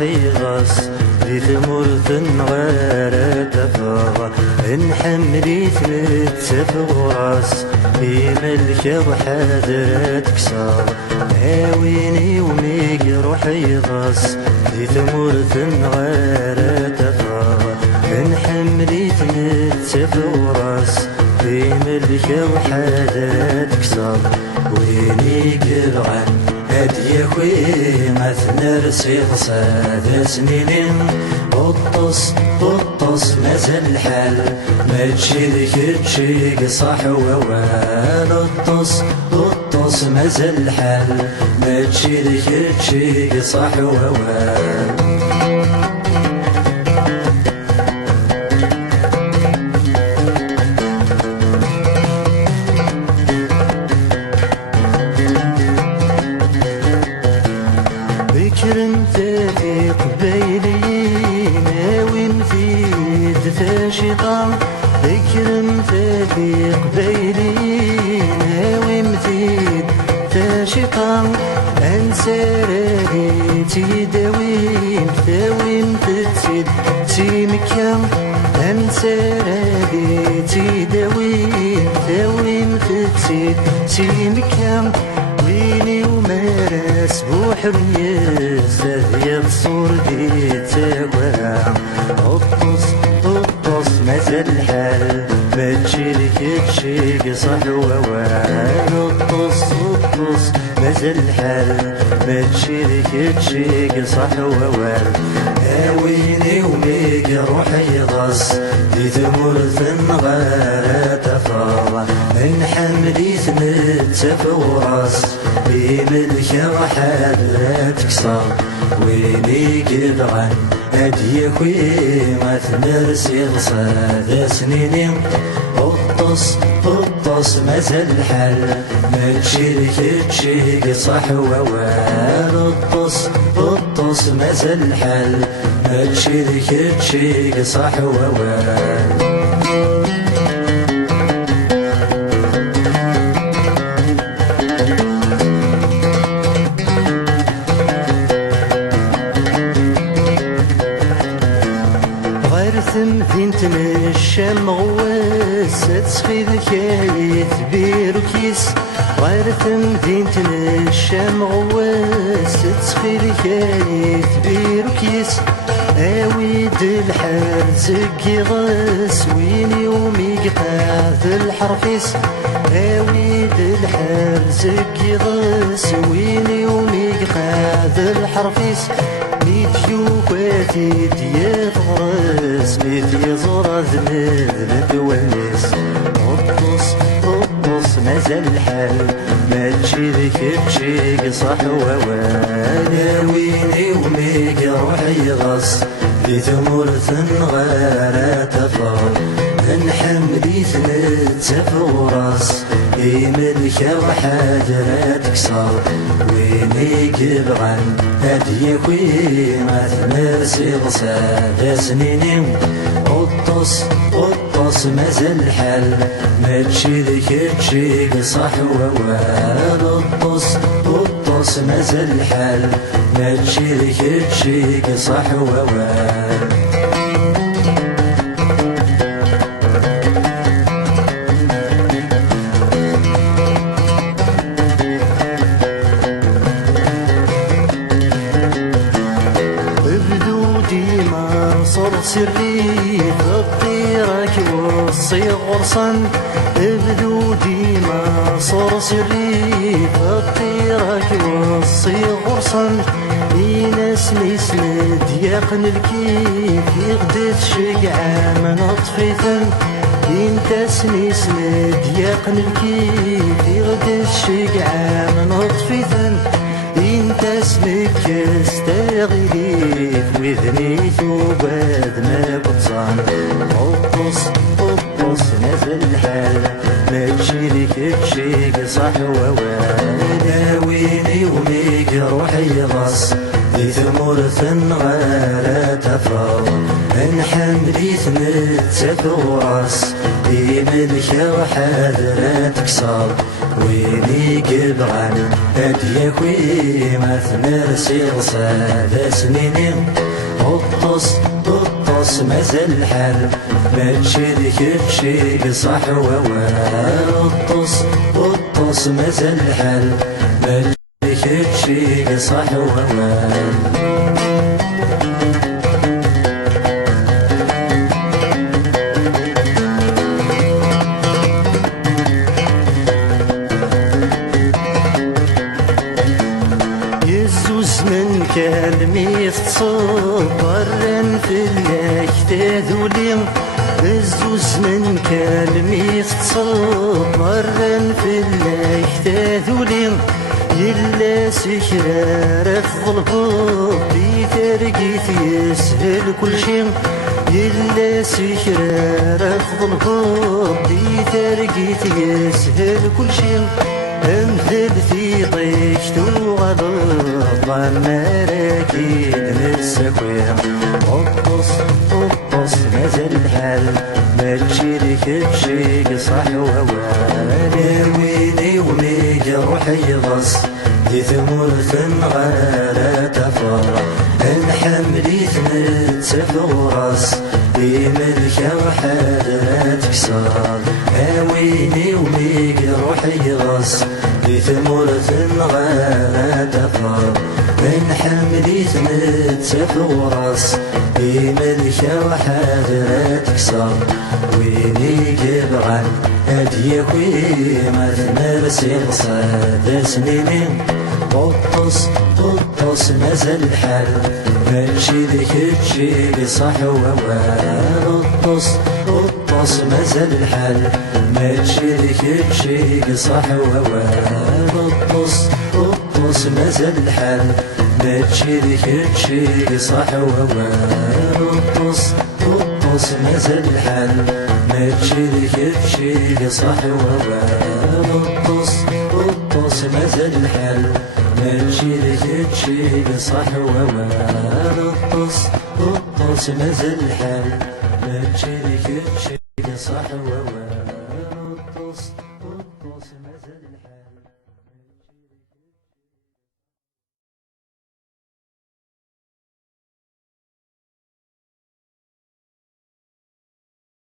روحي غاص دي ثمرت نغارة تفاغ نحملي ثلاثة وراس في ملكة وحاضرة تكسر هاويني وميق روحي غاص دي ثمرت نغارة تفاغ نحملي ثلاثة وراس في ملكة وحاضرة تكسر ويني قبعا هادي خوي مثنر صاد سنين قطص مازال الحال ما تشي ذيك تشي صح ووال قطص مازال الحال ما تشي ذيك تشي صح ووال في قبيلي ناوي مزيد فاشطة ذكرم في قبيلي ناوي مزيد فاشطة أنسى راهيتي داويم ثاويم تتسيد تيمكا أنسى راهيتي داويم ثاويم تتسيد تيمكا ويني ومارس بوحرية ساذية بصور دي تاوى قطص مازال الحال ما تشيلك تشيك صح ووال قطص مازال الحال ما تشيلك تشيك صح ووال هاويني وميق روحي غص دي ثمرت نغارة تفاض نحملي ثلاثة وراس بملكة وحاضرة تكسر ويني قبعا هادي خوي مثنر صاد سنين قطص مازال الحال ما تشيلك تشيك صح ووال قطص مازال الحال ما تشيلك تشيك صح ووال ثمثين الشام غواس تسخي الكايت بيروكيس غير ثمثين الشام غواس تسخي الكايت بيروكيس اويد الحال زكي غاس ويني وميقطع ذا الحرفيس اويد الحال زكي غاس ويني وميقطع ذا الحرفيس ميتيوكاتي ديال غراس ميتي زرا ذنب تونس قطص مازال الحال ما تشيلك تشيك صح ووال ويني وميق روحي غص في ثمرة نغارة تفاض نحملي ثلاثة وراس ملكة وحاضرة تكسر ويني قبعا هادي خوي مثنر صاد سنين قطص مازال الحال ما تشيلك تشيك صح ووال قطص مازال الحال ما تشيلك تشيك صح ووال سري فطيرك وصي غرصا ابدو ديما صور سري فطيرك وصي غرصا ناس نسند يقن الكيف يغدت شقعة من اطفيثا انت سنيسند يقن الكيف يغد الشقعان نطفي ذن انت اسمك استغيث وذني ثوباد ما بتصان قطص قطص نزل الحال ما تشيلك بشيك صحوة وناويني وميك روحي غص ذي ثمرث غالة تفاض نحمدي ثمت وراس ذي ملكة وحاذرة تكسر ويني قبغان هديك ويما ثمرسي غصاد سنيني قطص قطص مازال الحال ما تشيلك بشيك صحوة قطص قطص مازال الحال ما تشيلك بشيك صحوة من كلمي تصبر في الليل ذولي الزوز من كلمي تصبر في الليل ذولي يلا سكرار الظلبوب بترقيت يسهل كل شي يلا سكرار الظلبوب بترقيت يسهل كل شي امثل في طيشت وغلط مراكيد نسكوير قطص قطص مازال الحال ما تشيلك بشيك صحوة ناويني وميك روحي غص ذي ثمرث غالة تفرح نحملي ثمت سفوراس ذي ملكة وحاذرة تكسر ناويني وميك روحي غص ذي ثمرث غالة تفرح نحملي ثمت سفوراس ذي ملكة وحاذرة تكسر ويني قبغان هديك ويما ثمرسي غصاد سنيني قطص قطص مازال الحال ما تشيلك بشيك صحوة قطص قطص مازال الحال ما تشيلك بشيك صحوة قطص قطص مازال الحال ما تشيلك بشيك صحوة قطص قطص مازال الحال ما تشيلك بشيك صحوة قطص قطص مازال الحال ما تشيلك بشيك صحوة قطص قطص مازال الحال ما تشيلك بشيك صحوة